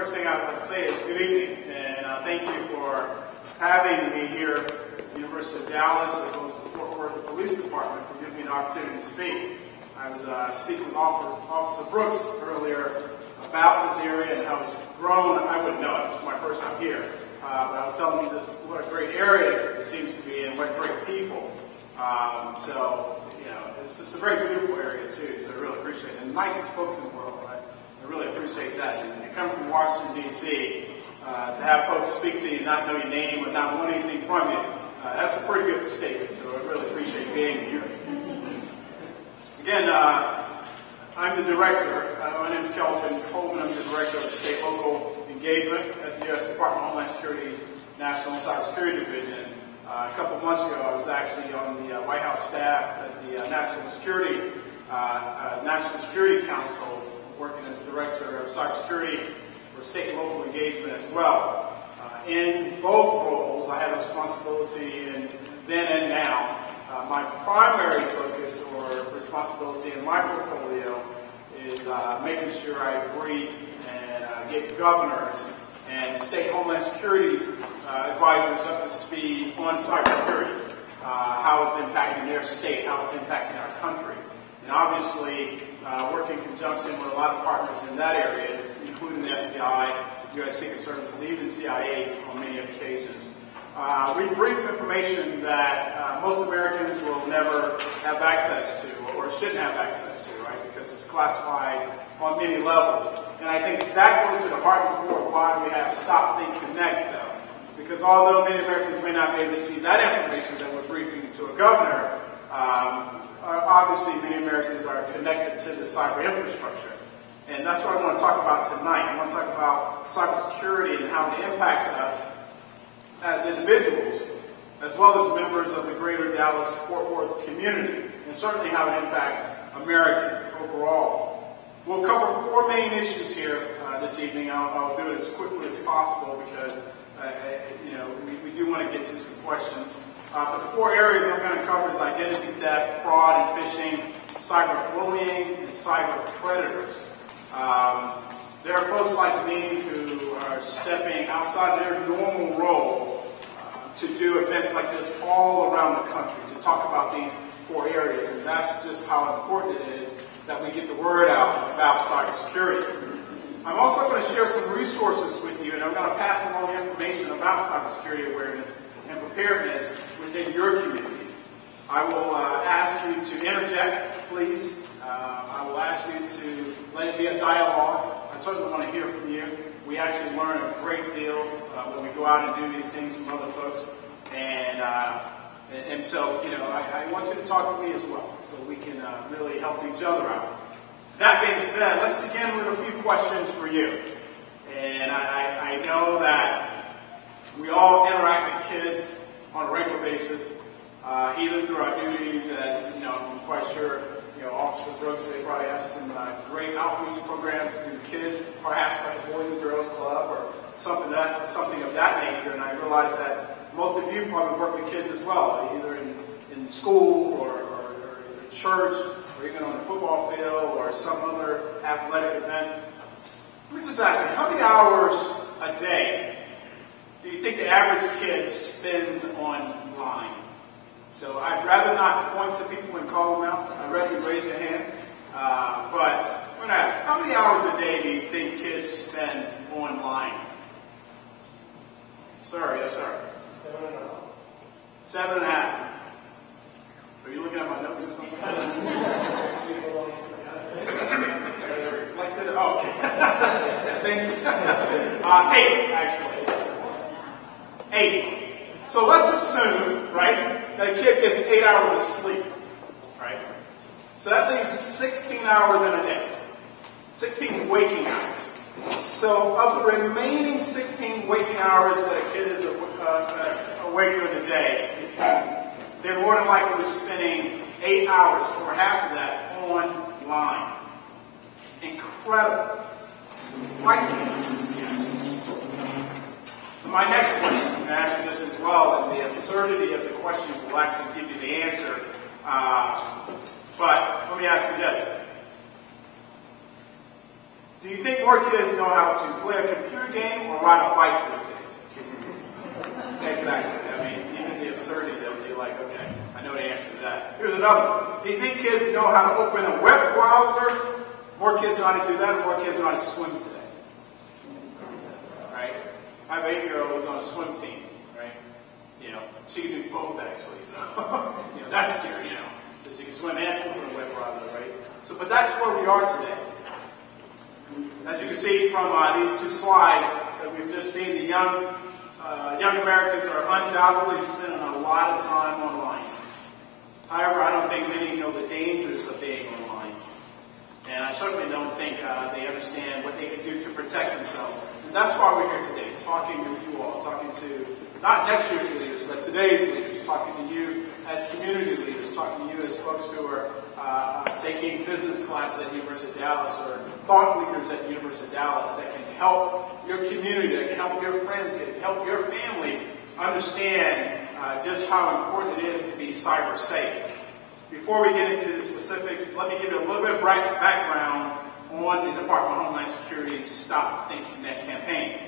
First thing I'd like to say is good evening, and thank you for having me here at the University of Dallas, as well as the Fort Worth Police Department, for giving me an opportunity to speak. I was speaking with Officer Brooks earlier about this area and how it's grown. I wouldn't know it. It was my first time here. But I was telling him just what a great area it seems to be and what great people. So, you know, it's just a very beautiful area, too, so I really appreciate it. And the nicest folks in the world. I really appreciate that. And you come from Washington, D.C., to have folks speak to you, not know your name, or not want anything from you, that's a pretty good statement, so I really appreciate being here. Again, I'm the director. My name is Kelvin Coleman. I'm the director of the State Local Engagement at the U.S. Department of Homeland Security's National Cybersecurity Division. A couple of months ago, I was actually on the White House staff at the National Security Council, working as director of cybersecurity for state and local engagement as well. In both roles, I had a responsibility, and then and now, my primary focus or responsibility in my portfolio is making sure I brief and get governors and state Homeland Security's advisors up to speed on cybersecurity, how it's impacting their state, how it's impacting our country. And obviously, work in conjunction with a lot of partners in that area, including the FBI, U.S. Secret Service, and even CIA on many occasions. We brief information that most Americans will never have access to or shouldn't have access to, right, because it's classified on many levels. And I think that goes to the heart and core of why we have Stop, Think, Connect, though. Because although many Americans may not be able to see that information that we're briefing to a governor, obviously many Americans are connected to the cyber infrastructure. And that's what I want to talk about tonight. I want to talk about cybersecurity and how it impacts us as individuals, as well as members of the greater Dallas-Fort Worth community, and certainly how it impacts Americans overall. We'll cover four main issues here this evening. I'll do it as quickly as possible because we do want to get to some questions. But the four areas I'm going to cover is identity theft, fraud and phishing, cyberbullying, and cyber predators. There are folks like me who are stepping outside their normal role to do events like this all around the country, to talk about these four areas. And that's just how important it is that we get the word out about cybersecurity. I'm also going to share some resources with you, and I'm going to pass along information about cybersecurity awareness and preparedness within your community. I will ask you to interject, please. I will ask you to let it be a dialogue. I certainly want to hear from you. We actually learn a great deal when we go out and do these things from other folks. And so, I want you to talk to me as well, so we can really help each other out. That being said, let's begin with a few questions for you. And I know that we all interact with kids on a regular basis, either through our duties as, I'm quite sure, Officer Brooks, they probably have some great outreach programs to the kids, perhaps like a Boys and Girls Club or something of that nature. And I realize that most of you probably work with kids as well, either in school or in church, or even on the football field or some other athletic event. Let me just ask you, how many hours a day do you think the average kid spends online? So I'd rather not point to people and call them out. I'd rather you raise your hand. But I'm going to ask, how many hours a day do you think kids spend online? Sir, yes, sir. 7.5. 7.5. So are you looking at my notes or something? Okay. Thank you. 8, actually. 8. So let's assume, right, that a kid gets 8 hours of sleep, right? So that leaves 16 hours in a day. 16 waking hours. So of the remaining 16 waking hours that a kid is awake during the day, they're more than likely spending 8 hours, or half of that, online. Incredible. Quite easy. My next question, I'm going to ask you this as well, and the absurdity of the question will actually give you the answer. But let me ask you this. Do you think more kids know how to play a computer game or ride a bike these days? Exactly. I mean, even the absurdity that would be like, okay, I know the answer to that. Here's another one. Do you think kids know how to open a web browser? More kids know how to do that, or more kids know how to swim today? Right? I have an 8-year-old who's on a swim team, right? You know, she can do both actually, so you know, that's scary, you know. So she can swim and open a web browser, right? So, but that's where we are today. As you can see from these two slides that we've just seen, the young Americans are undoubtedly spending a lot of time online. However, I don't think many know the dangers of being online. And I certainly don't think they understand what they can do to protect themselves. And that's why we're here today, talking with you all, talking to not next year's leaders, but today's leaders, talking to you as community leaders, talking to you as folks who are taking business classes at the University of Dallas, or thought leaders at the University of Dallas that can help your community, that can help your friends, that can help your family understand just how important it is to be cyber safe. Before we get into the specifics, let me give you a little bit of background on the Department of Homeland Security's Stop, Think, Connect campaign.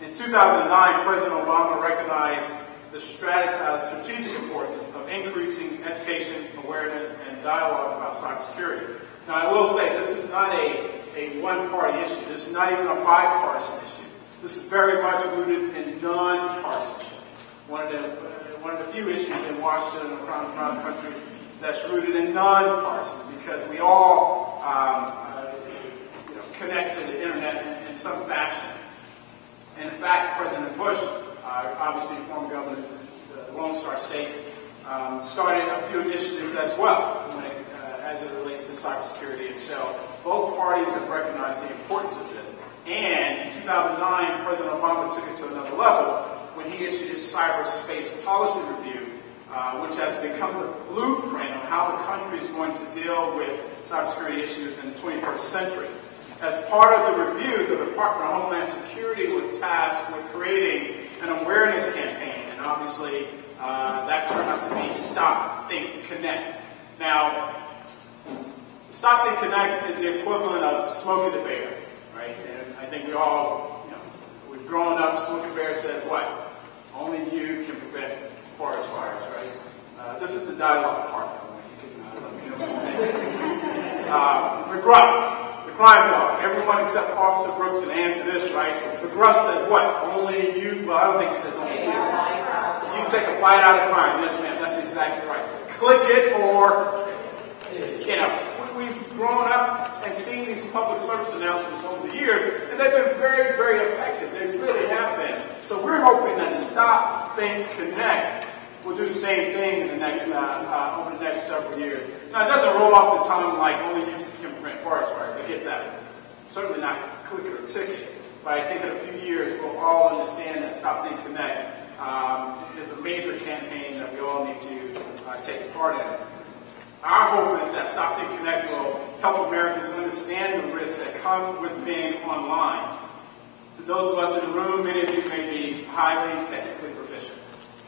In 2009, President Obama recognized the strategic importance of increasing education, awareness, and dialogue about cybersecurity. Now, I will say this is not a one-party issue. This is not even a bipartisan issue. This is very much rooted in non-partisanship. One of the few issues in Washington and around the country that's rooted in non-partisan, because we all connect to the internet in some fashion. And in fact, President Bush, obviously former governor of the Lone Star State, started a few initiatives as well as it relates to cybersecurity. And so both parties have recognized the importance of this. And in 2009, President Obama took it to another level when he issued his cyberspace policy review, which has become the blueprint of how the country is going to deal with cybersecurity issues in the 21st century. As part of the review, the Department of Homeland Security was tasked with creating an awareness campaign, and obviously that turned out to be Stop, Think, Connect. Now, Stop, Think, Connect is the equivalent of Smokey the Bear, right? And I think we all, we've grown up, Smokey the Bear said what? Only you can prevent forest fires, right? This is the dialogue part. You can let me know what you think. McGruff, the crime dog. Everyone except Officer Brooks can answer this, right? McGruff says what? Only you? Well, I don't think it says only you. You can take a bite out of crime. Yes, ma'am. That's exactly right. Click it, or, we've grown up and seen these public service announcements over the years, and they've been very, very effective. They really have been. So we're hoping that Stop, Think, Connect will do the same thing in the next over the next several years. Now, it doesn't roll off the tongue like only you can prevent forest fires. I get that. Certainly not click it or ticket. But I think in a few years, we'll all understand that Stop, Think, Connect is a major campaign that we all need to take part in. Our hope is that Stop, Think, Connect will help Americans understand the risks that come with being online. To those of us in the room, many of you may be highly technically proficient.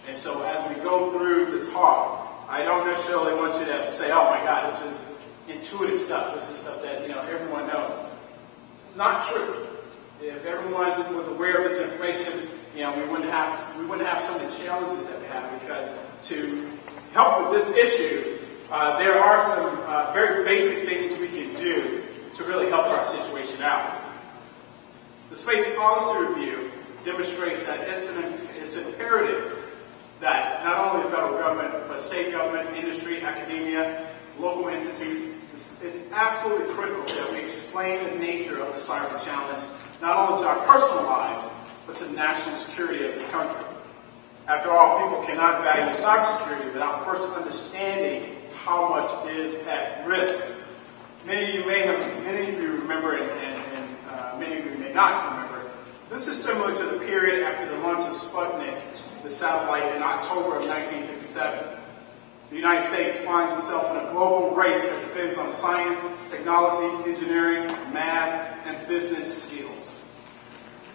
And so as we go through the talk, I don't necessarily want you to say, oh my God, this is intuitive stuff. This is stuff that everyone knows. Not true. If everyone was aware of this information, we wouldn't have some of the challenges that we have, because to help with this issue, there are some very basic things we can do to really help our situation out. The Space Policy Review demonstrates that it's imperative that not only the federal government, but state government, industry, academia, local entities, it's absolutely critical that we explain the nature of the cyber challenge, not only to our personal lives, but to the national security of this country. After all, people cannot value cybersecurity without first understanding how much is at risk. Many of you remember, and many of you may not remember. This is similar to the period after the launch of Sputnik, the satellite, in October of 1957. The United States finds itself in a global race that depends on science, technology, engineering, math, and business skills.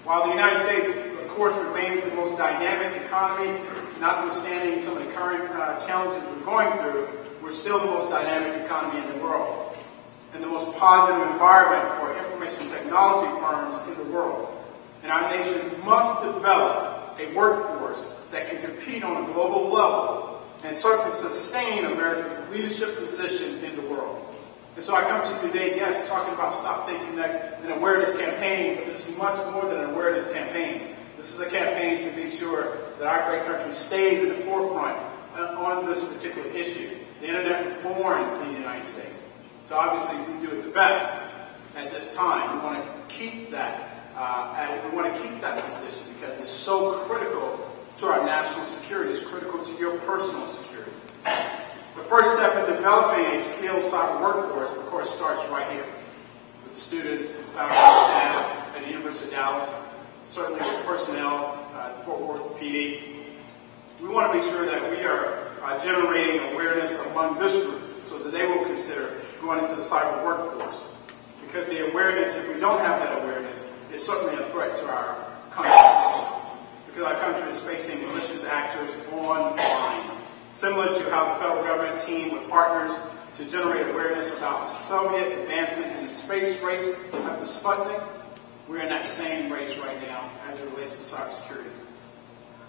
While the United States, of course, remains the most dynamic economy, notwithstanding some of the current challenges we're going through, we're still the most dynamic economy in the world, and the most positive environment for information information technology firms in the world. And our nation must develop a workforce that can compete on a global level and certainly sustain America's leadership position in the world. And so I come to you today, yes, talking about Stop, Think, Connect, an awareness campaign, but this is much more than an awareness campaign. This is a campaign to be sure that our great country stays in the forefront on this particular issue. The internet was born in the United States. So obviously we do it the best at this time. We want to keep that position because it's so critical to our national security. It's critical to your personal security. The first step in developing a skilled cyber workforce, of course, starts right here with the students, faculty, staff at the University of Dallas, certainly with personnel at Fort Worth PD. We want to be sure that we are generating awareness among this group so that they will consider going into the cyber workforce. Because the awareness, if we don't have that awareness, is certainly a threat to our country. Because our country is facing malicious actors online. Similar to how the federal government teamed with partners to generate awareness about Soviet advancement in the space race after Sputnik, we're in that same race right now as it relates to cybersecurity.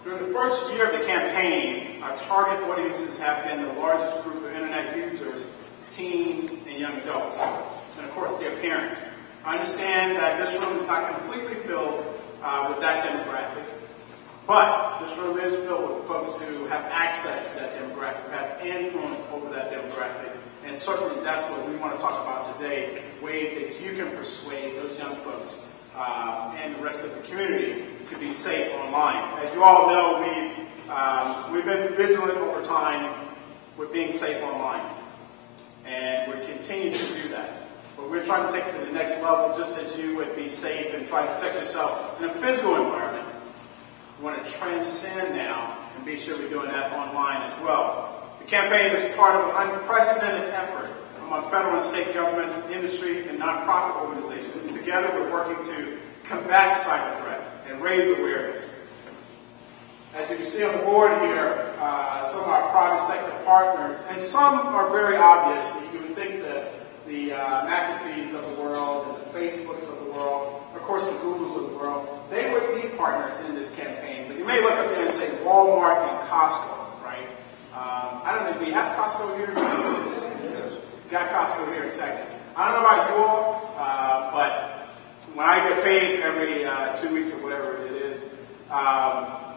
During the first year of the campaign, our target audiences have been the largest group of internet users, teens and young adults, and of course their parents. I understand that this room is not completely filled with that demographic, but this room is filled with folks who have access to that demographic, who has influence over that demographic, and certainly that's what we want to talk about today, ways that you can persuade those young folks and the rest of the community to be safe online. As you all know, we've been vigilant over time with being safe online, and we're continuing to do that. But we're trying to take it to the next level, just as you would be safe and try to protect yourself in a physical environment. We want to transcend now and be sure we're doing that online as well. The campaign is part of an unprecedented effort among federal and state governments, industry, and nonprofit organizations. Together, we're working to combat cyber threats and raise awareness. As you can see on the board here, some of our private sector partners, and some are very obvious. You would think that the McAfees of the world and the Facebooks of the world, of course the Googles of the world, they would be partners in this campaign. But you may look up there and say Walmart and Costco, right? I don't know, do you have Costco here? Got Costco here in Texas. I don't know about you all, but when I get paid every 2 weeks or whatever it is,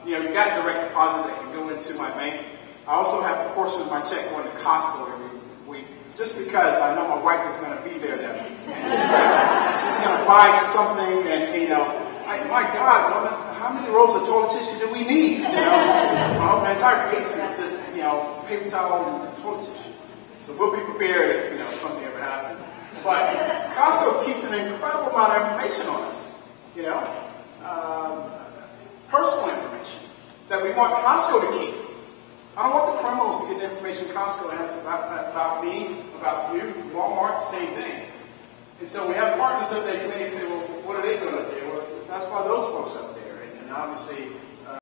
you got direct deposit that can go into my bank. I also have a portion of my check going to Costco every week, just because I know my wife is going to be there that week. She's going to buy something, and my God, woman, how many rolls of toilet tissue do we need? Well, my entire basement is just paper towel and toilet tissue. So we'll be prepared if something ever happens. But Costco keeps an incredible amount of information on us, personal information that we want Costco to keep. I don't want the criminals to get the information Costco has about me, about you, Walmart, same thing. And so we have partners up there. You may say, well, what are they doing up there? Well, that's why those folks up there. And obviously,